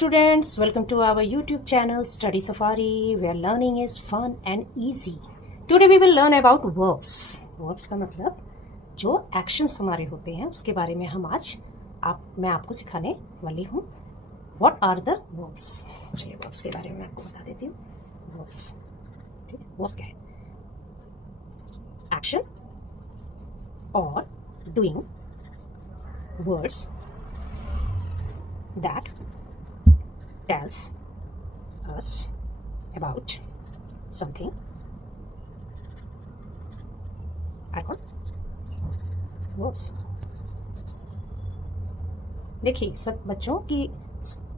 students, welcome to our YouTube channel Study Safari where learning is fun and easy. Today we will learn about verbs. Verbs का मतलब जो actions हमारे होते हैं उसके बारे में हम आज मैं आपको सिखाने वाली हूँ. What are the verbs? चलिए verbs के बारे में आपको बता देती हूँ. Verbs, ठीक है, verbs क्या है? Action or doing words that tells us about something are called verbs. देखिए सब बच्चों की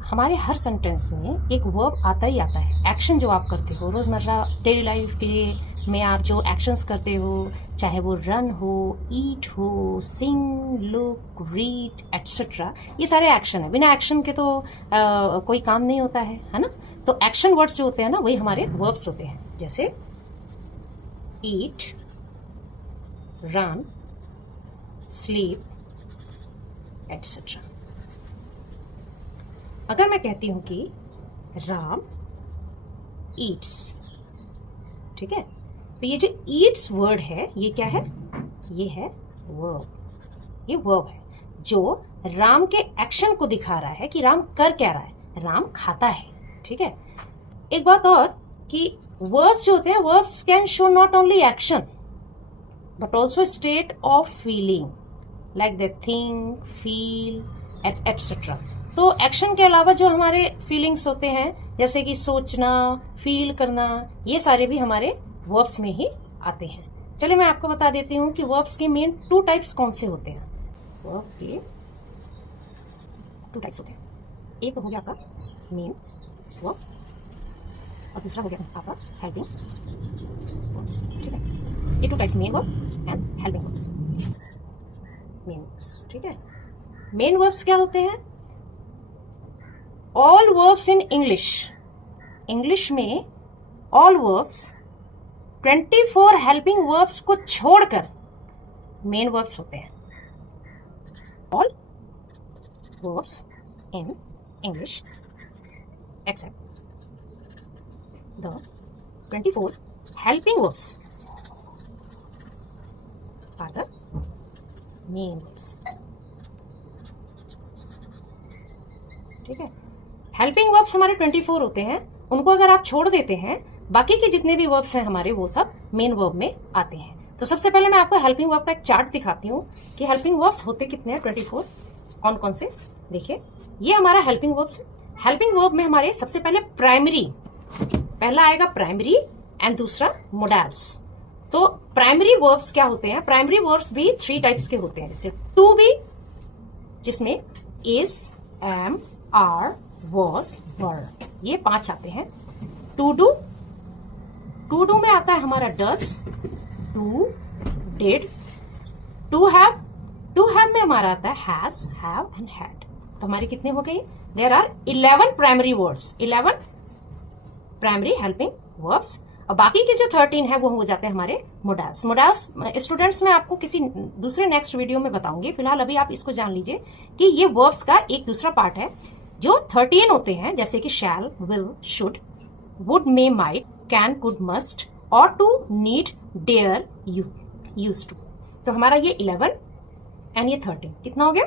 हमारे हर सेंटेंस में एक वर्ब आता ही आता है. एक्शन जो आप करते हो रोजमर्रा डेली लाइफ के में आप जो एक्शंस करते हो, चाहे वो रन हो, ईट हो, सिंग, लुक, रीड एटसेट्रा, ये सारे एक्शन है. बिना एक्शन के तो कोई काम नहीं होता है ना. तो एक्शन वर्ड्स जो होते हैं ना वही हमारे वर्ब्स होते हैं. जैसे ईट, रन, स्लीप एटसेट्रा. अगर मैं कहती हूं कि राम ईट्स, ठीक है, तो ये जो ईट्स वर्ड है ये क्या है? ये है वर्ब. ये वर्ब है जो राम के एक्शन को दिखा रहा है कि राम कर क्या रहा है. राम खाता है. ठीक है. एक बात और कि वर्ब्स जो होते हैं verbs can show not only action but also state of feeling like they think, feel etcetera. तो एक्शन के अलावा जो हमारे फीलिंग्स होते हैं जैसे कि सोचना, फील करना, ये सारे भी हमारे वर्ब्स में ही आते हैं. चलिए मैं आपको बता देती हूँ कि वर्ब्स के मेन 2 टाइप्स कौन से होते हैं. वर्ब के 2 टाइप्स होते हैं. एक हो गया आपका मेन वर्ब और दूसरा हो गया आपका हेल्पिंग वर्ब्स. ठीक है. ये 2 types, main verb and helping verbs. Main verbs, ठीक है. मेन वर्ब्स क्या होते हैं? All verbs in English. English में ऑल वर्ब्स 24 हेल्पिंग वर्ब्स को छोड़कर मेन वर्ब्स होते हैं. All verbs in English except the 24 helping verbs are the main verbs. ठीक है. हेल्पिंग वर्ब्स हमारे 24 होते हैं. उनको अगर आप छोड़ देते हैं बाकी के जितने भी वर्ब्स हैं हमारे वो सब मेन वर्ब में आते हैं. तो सबसे पहले मैं आपको हेल्पिंग वर्ब का एक चार्ट दिखाती हूँ कि हेल्पिंग वर्ब्स होते कितने हैं. 24 कौन कौन से. देखिए ये हमारा हेल्पिंग वर्ब्स है. हेल्पिंग वर्ब में हमारे सबसे पहले प्राइमरी, पहला आएगा प्राइमरी एंड दूसरा मोडाल्स. तो प्राइमरी वर्ब्स क्या होते हैं? प्राइमरी वर्ब्स भी 3 टाइप्स के होते हैं. जैसे टू बी जिसमें is, am, are, was, were, ये 5 आते हैं. टू डू, टू डू में आता है हमारा डस, डू, डिड. टू हैव में हमारा आता है हैज, हैव एंड हैड. तो हमारे कितने हो गए? There are 11 primary words, 11 primary helping verbs. और बाकी के जो 13 है वो हो जाते हैं हमारे मोडाल्स. मोडाल्स स्टूडेंट्स मैं आपको किसी दूसरे नेक्स्ट वीडियो में बताऊंगी. फिलहाल अभी आप इसको जान लीजिए कि ये वर्ब्स का एक दूसरा पार्ट है. जो 13 होते हैं जैसे कि shall, will, should, would, may, might, can, could, must, और to, need, dare, use to. तो हमारा ये 11 एंड ये 13 कितना हो गया?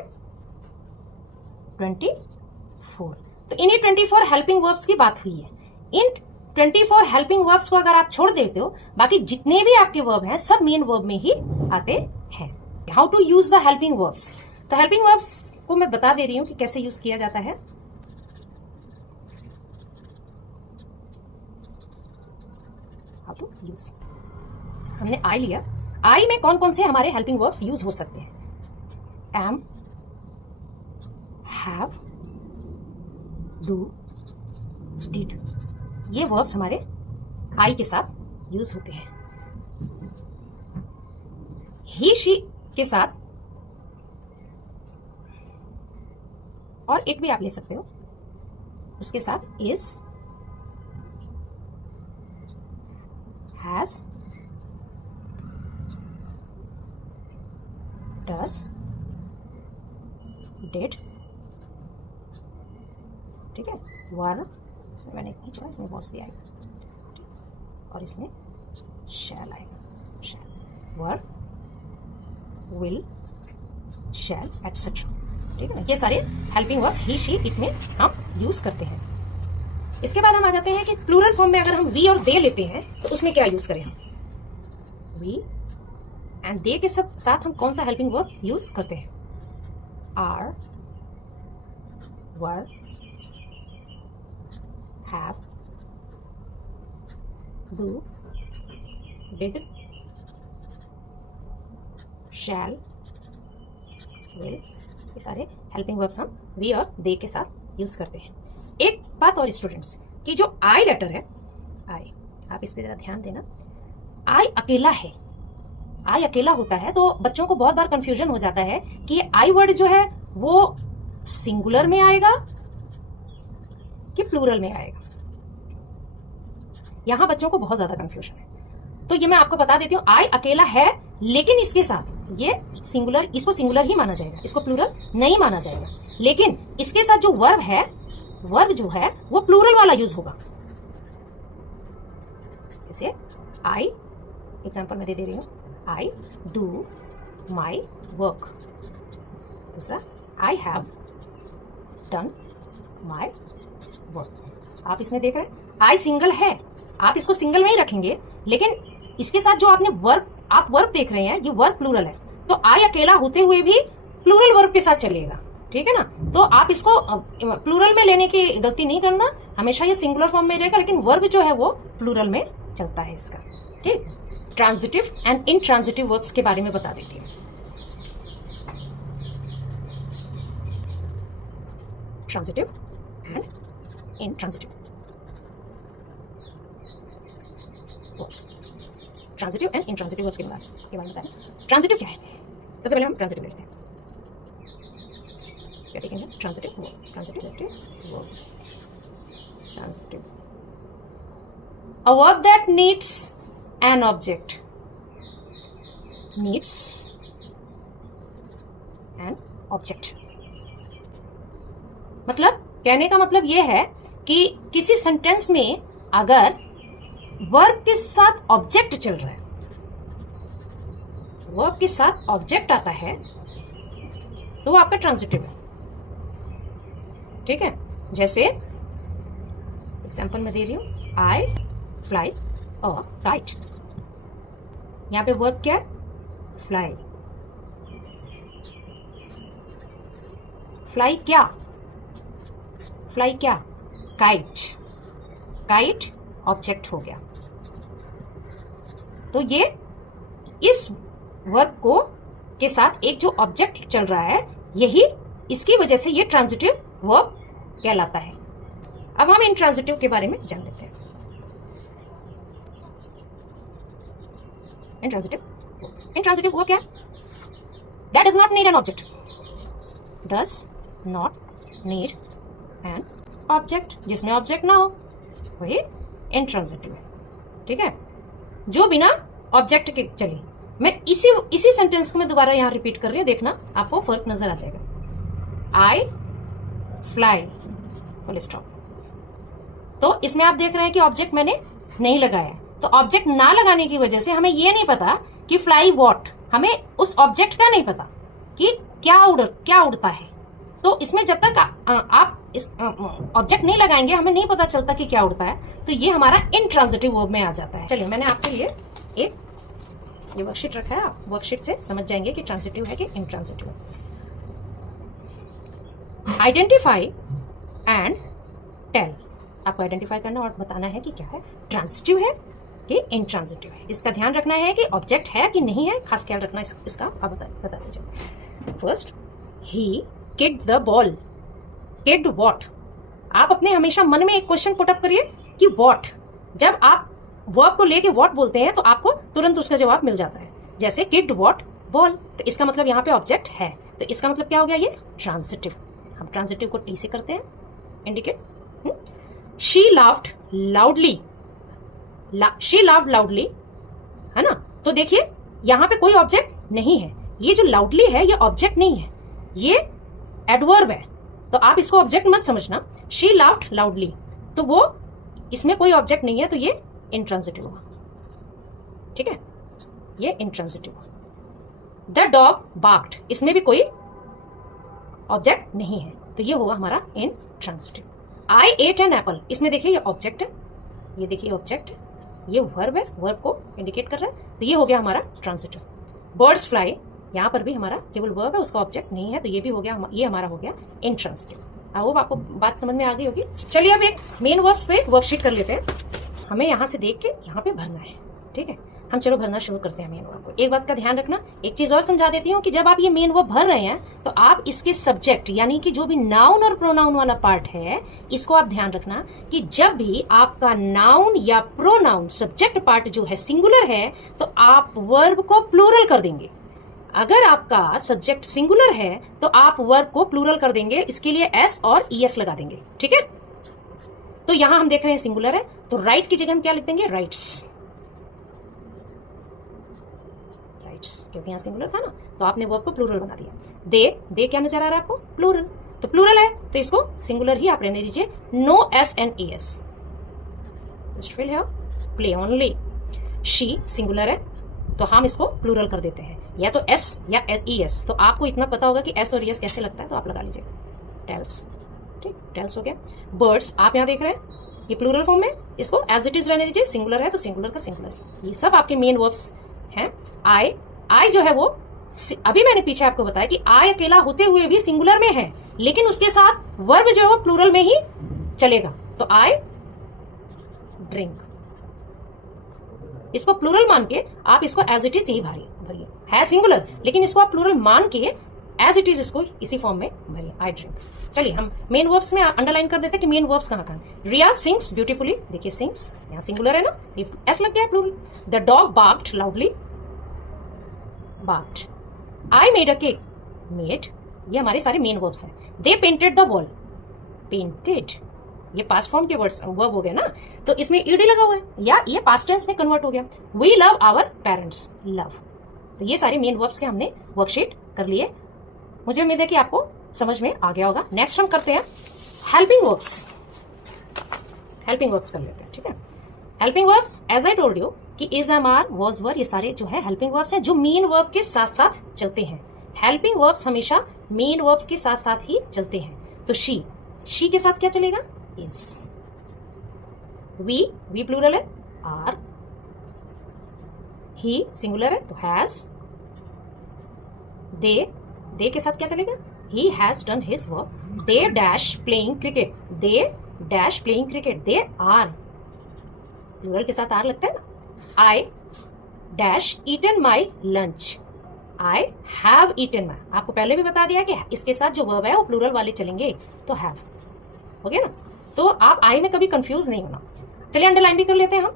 24. तो इन्हीं 24 हेल्पिंग वर्ब्स की बात हुई है. इन 24 हेल्पिंग वर्ब्स को अगर आप छोड़ देते हो बाकी जितने भी आपके वर्ब हैं सब मेन वर्ब में ही आते हैं. How to use the helping verbs. तो हेल्पिंग वर्ब्स को मैं बता दे रही हूं कि कैसे यूज किया जाता है. How to use. हमने आई लिया. आई में कौन कौन से हमारे हेल्पिंग वर्ब्स यूज हो सकते हैं? एम, हैव, डू, डिड, ये वर्ब्स हमारे आई के साथ यूज होते हैं. ही, शी के साथ और इट भी आप ले सकते हो. उसके साथ इज, हैज, does, did, ठीक है। वर इसमें मैंने खींचा, इसमें वॉस भी आएगा और इसमें शैल आएगा, शैल, वर, विल, शैल एटसेट्रा, ठीक है ना। ये सारे helping verbs he, she, it में हम यूज करते हैं। इसके बाद हम आ जाते हैं कि प्लूरल फॉर्म में अगर हम वी और दे लेते हैं तो उसमें क्या यूज करें हम। वी एंड दे के साथ हम कौन सा हेल्पिंग वर्ब यूज करते हैं। Are, were, have, do, did, shall, will, ये सारे हेल्पिंग वर्ब्स हम वी और दे के साथ यूज करते हैं। एक बात और स्टूडेंट्स कि जो आई लेटर है, आई, आप इस पे जरा ध्यान देना, आई अकेला है, आई अकेला होता है तो बच्चों को बहुत बार कंफ्यूजन हो जाता है कि आई वर्ड जो है वो सिंगुलर में आएगा कि प्लूरल में आएगा। यहां बच्चों को बहुत ज्यादा कंफ्यूजन है, तो ये मैं आपको बता देती हूँ। आई अकेला है लेकिन इसके साथ ये सिंगुलर, इसको सिंगुलर ही माना जाएगा, इसको प्लूरल नहीं माना जाएगा। लेकिन इसके साथ जो वर्ब है, वर्ब जो है वो प्लूरल वाला यूज होगा। जैसे आई, एग्जांपल में दे रही हूं, आई डू माई वर्क। दूसरा, I have done my work. आप इसमें देख रहे हैं आई सिंगल है, आप इसको सिंगल में ही रखेंगे, लेकिन इसके साथ जो आपने वर्ब, आप वर्ब देख रहे हैं, ये वर्ब प्लूरल है, तो आई अकेला होते हुए भी प्लूरल वर्ब के साथ चलेगा, ठीक है ना। तो आप इसको प्लूरल में लेने की गलती नहीं करना, हमेशा ये सिंगुलर फॉर्म में रहेगा, लेकिन वर्ब जो है वो प्लूरल में चलता है इसका, ठीक। ट्रांजिटिव एंड इनट्रांजिटिव वर्ब्स के बारे में बता देती हूँ। Transitive and intransitive verbs, transitive and intransitive verbs के बारे में बताएं। ट्रांजिटिव क्या है, सबसे पहले हम ट्रांजिटिव लेते हैं। क्या देखेंगे, transitive verb, transitive verb, transitive, a verb that needs an object, needs an object। मतलब कहने का मतलब यह है कि किसी सेंटेंस में अगर वर्ब के साथ ऑब्जेक्ट चल रहा है, वर्ब के साथ ऑब्जेक्ट आता है, तो वो आपका ट्रांजिटिव है, ठीक है। जैसे एग्जांपल में दे रही हूं, आई फ्लाई अ काइट। यहां पे वर्ब क्या है, फ्लाई। फ्लाई क्या, फ्लाई क्या, काइट। काइट ऑब्जेक्ट हो गया, तो ये इस वर्ब को के साथ एक जो ऑब्जेक्ट चल रहा है, यही इसकी वजह से ये ट्रांजिटिव वर्ब कहलाता है। अब हम इनट्रांजिटिव के बारे में जान लेते हैं। इनट्रांजिटिव वर्ब क्या है, that does not need an object, does not need an object, जिसमें ऑब्जेक्ट ना हो वही इनट्रांजिटिव है, ठीक है। जो बिना ऑब्जेक्ट के चले। मैं इसी सेंटेंस को मैं दोबारा यहां रिपीट कर रही हूं, देखना आपको फर्क नजर आ जाएगा। आई फ्लाई, फुल स्टॉप। तो इसमें आप देख रहे हैं कि ऑब्जेक्ट मैंने नहीं लगाया, तो ऑब्जेक्ट ना लगाने की वजह से हमें ये नहीं पता कि फ्लाई वॉट, हमें उस ऑब्जेक्ट का नहीं पता कि क्या उड़ता है। तो इसमें जब तक आप इस ऑब्जेक्ट नहीं लगाएंगे, हमें नहीं पता चलता कि क्या उड़ता है, तो ये हमारा इनट्रांजिटिव वर्ब में आ जाता है। चलिए, मैंने आपके लिए एक ये वर्कशीट रखा है, आप वर्कशीट से समझ जाएंगे कि ट्रांजिटिव है कि इनट्रांजिटिव है। आइडेंटिफाई एंड टेल, आपको आइडेंटिफाई करना और बताना है कि क्या है, ट्रांजिटिव है कि इनट्रांजिटिव है। इसका ध्यान रखना है कि ऑब्जेक्ट है कि नहीं है, खास ख्याल रखना इसका आप बता दीजिए। First, he kicked the ball. Kicked what, आप अपने हमेशा मन में एक क्वेश्चन पुटअप करिए कि व्हाट। जब आप वर्ब को लेके व्हाट बोलते हैं तो आपको तुरंत उसका जवाब मिल जाता है। जैसे किक्ड व्हाट बॉल, तो इसका मतलब यहाँ पे ऑब्जेक्ट है, तो इसका मतलब क्या हो गया, ये ट्रांजिटिव। हम ट्रांजिटिव को टी से करते हैं indicate. She laughed loudly, she laughed loudly, है ना। तो देखिए यहाँ पे कोई ऑब्जेक्ट नहीं है, ये जो लाउडली है ये ऑब्जेक्ट नहीं है, ये एडवर्ब है, तो आप इसको ऑब्जेक्ट मत समझना। शी लाफ्ड लाउडली, तो वो इसमें कोई ऑब्जेक्ट नहीं है, तो ये इंट्रांजिटिव हुआ। ठीक है, ये इंट्रांजिटिव। द डॉग बार्क्ड, इसमें भी कोई ऑब्जेक्ट नहीं है, तो ये होगा हमारा intransitive. I eight an apple, इसमें देखिए ये ऑब्जेक्ट है, ये देखिए ऑब्जेक्ट है, ये वर्ब है, वर्ब को इंडिकेट कर रहा है, तो ये हो गया हमारा ट्रांजिटिव। बर्ड्स फ्लाई, यहाँ पर भी हमारा केवल वर्ब है, उसका ऑब्जेक्ट नहीं है, तो ये भी हो गया, ये हमारा हो गया इंट्रांजिटिव। आई होप आपको बात समझ में आ गई होगी। चलिए अब एक मेन वर्ब्स पे वर्कशीट कर लेते हैं। हमें यहाँ से देख के यहाँ पे भरना है। ठीक है, हम चलो भरना शुरू करते हैं मेन वर्ब को। एक बात का ध्यान रखना, एक चीज और समझा देती हूँ कि जब आप ये मेन वर्ब भर रहे हैं तो आप इसके सब्जेक्ट यानी कि जो भी नाउन और प्रोनाउन वाला पार्ट है, इसको आप ध्यान रखना कि जब भी आपका नाउन या प्रोनाउन सब्जेक्ट पार्ट जो है सिंगुलर है तो आप वर्ब को प्लूरल कर देंगे। अगर आपका सब्जेक्ट सिंगुलर है तो आप वर्ब को प्लूरल कर देंगे, इसके लिए एस और ईएस लगा देंगे। ठीक है, तो यहां हम देख रहे हैं सिंगुलर है, तो राइट की जगह हम क्या लिख देंगे, राइट्स, क्योंकि यहां सिंगुलर था ना, तो आपने वर्ब को प्लूरल बना दिया। दे क्या नजर आ रहा है आपको, प्लूरल, तो प्लूरल है तो इसको सिंगुलर ही आप रहने दीजिए, no S and S, play only. She singular है तो हम इसको प्लूरल कर देते हैं, या तो एस या ई एस, तो आपको इतना पता होगा कि एस और एस कैसे लगता है, तो आप लगा लीजिए टेल्स। ठीक, टेल्स हो गया। बर्ड्स आप यहाँ देख रहे हैं ये प्लूरल फॉर्म में, इसको एज इट इज रहने दीजिए, सिंगुलर है तो सिंगुलर का सिंगुलर। ये सब आपके मेन वर्ब्स हैं। आई जो है वो अभी मैंने पीछे आपको बताया कि आई अकेला होते हुए भी सिंगुलर में है, लेकिन उसके साथ वर्ब जो है वो प्लूरल में ही चलेगा, तो आई ड्रिंक। इसको प्लूरल मान के आप इसको एज इट इज ही भरिए, है सिंगुलर लेकिन इसको आप प्लूरल मान के एज इट इज इसको इसी फॉर्म में भरिए, आई ड्रिंक। चलिए हम मेन वर्ब्स में अंडरलाइन कर देते हैं कि मेन वर्ब्स कहाँ कहाँ। रिया सिंग्स ब्यूटीफुली, देखिए सिंग्स यहाँ सिंगुलर है ना, एस लग गया plural. The dog barked loudly, barked. I made a cake, made, ये हमारे सारे मेन वर्ब्स हैं। They painted the wall, painted, ये पास्ट फॉर्म के वर्ड्स वर्ब हो गया ना, तो इसमें ईडी लगा हुआ है या ये पास्ट टेंस में कन्वर्ट हो गया। We love our parents, love. तो ये सारे मेन वर्ब्स के हमने वर्कशीट कर लिए। मुझे उम्मीद है कि आपको समझ में आ गया होगा। नेक्स्ट हम करते हैं हेल्पिंग वर्ब्स। हेल्पिंग वर्ब्स कर लेते हैं। ठीक है, helping verbs as I told you कि is, am, are, was, were, ये सारे जो है हेल्पिंग वर्ब्स हैं जो मेन वर्ब के साथ साथ चलते हैं। हेल्पिंग वर्ब्स हमेशा मेन वर्ब्स के साथ साथ ही चलते हैं। तो शी के साथ क्या चलेगा, इज। वी प्लूरल है, आर। ही सिंगुलर है तो हैज। दे के साथ क्या चलेगा, he has done his work. They dash playing cricket, they dash playing cricket, they are, plural के साथ आर लगता है ना। I dash eaten my lunch, I have eaten my, आपको पहले भी बता दिया कि इसके साथ जो वर्ब है वो प्लूरल वाले चलेंगे, तो हैव हो गया ना। तो आप आई में कभी कंफ्यूज नहीं होना। चलिए अंडरलाइन भी कर लेते हैं हम।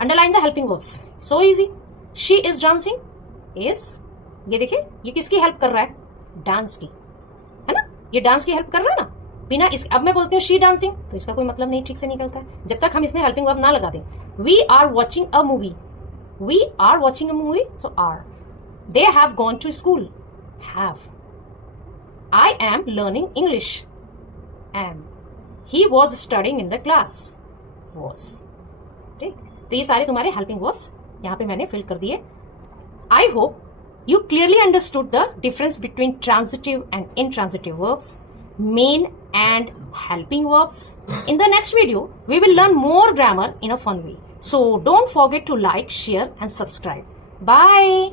Underline the helping verbs, so easy. She is dancing, is, ये देखिए ये किसकी हेल्प कर रहा है, डांस की, है ना, ये डांस की हेल्प कर रहा है ना। बिना इस, अब मैं बोलती हूँ शी डांसिंग तो इसका कोई मतलब नहीं ठीक से निकलता है जब तक हम इसमें हेल्पिंग वर्ब ना लगा दें। We are watching a movie, we are watching a movie, so are. They have gone to school, have. I am learning English, am. He was studying in the class, was. ठीक, तो ये सारे तुम्हारे helping verbs यहाँ पे मैंने fill कर दिए। I hope you clearly understood the difference between transitive and intransitive verbs, main and helping verbs. In the next video, we will learn more grammar in a fun way. So don't forget to like, share and subscribe. Bye.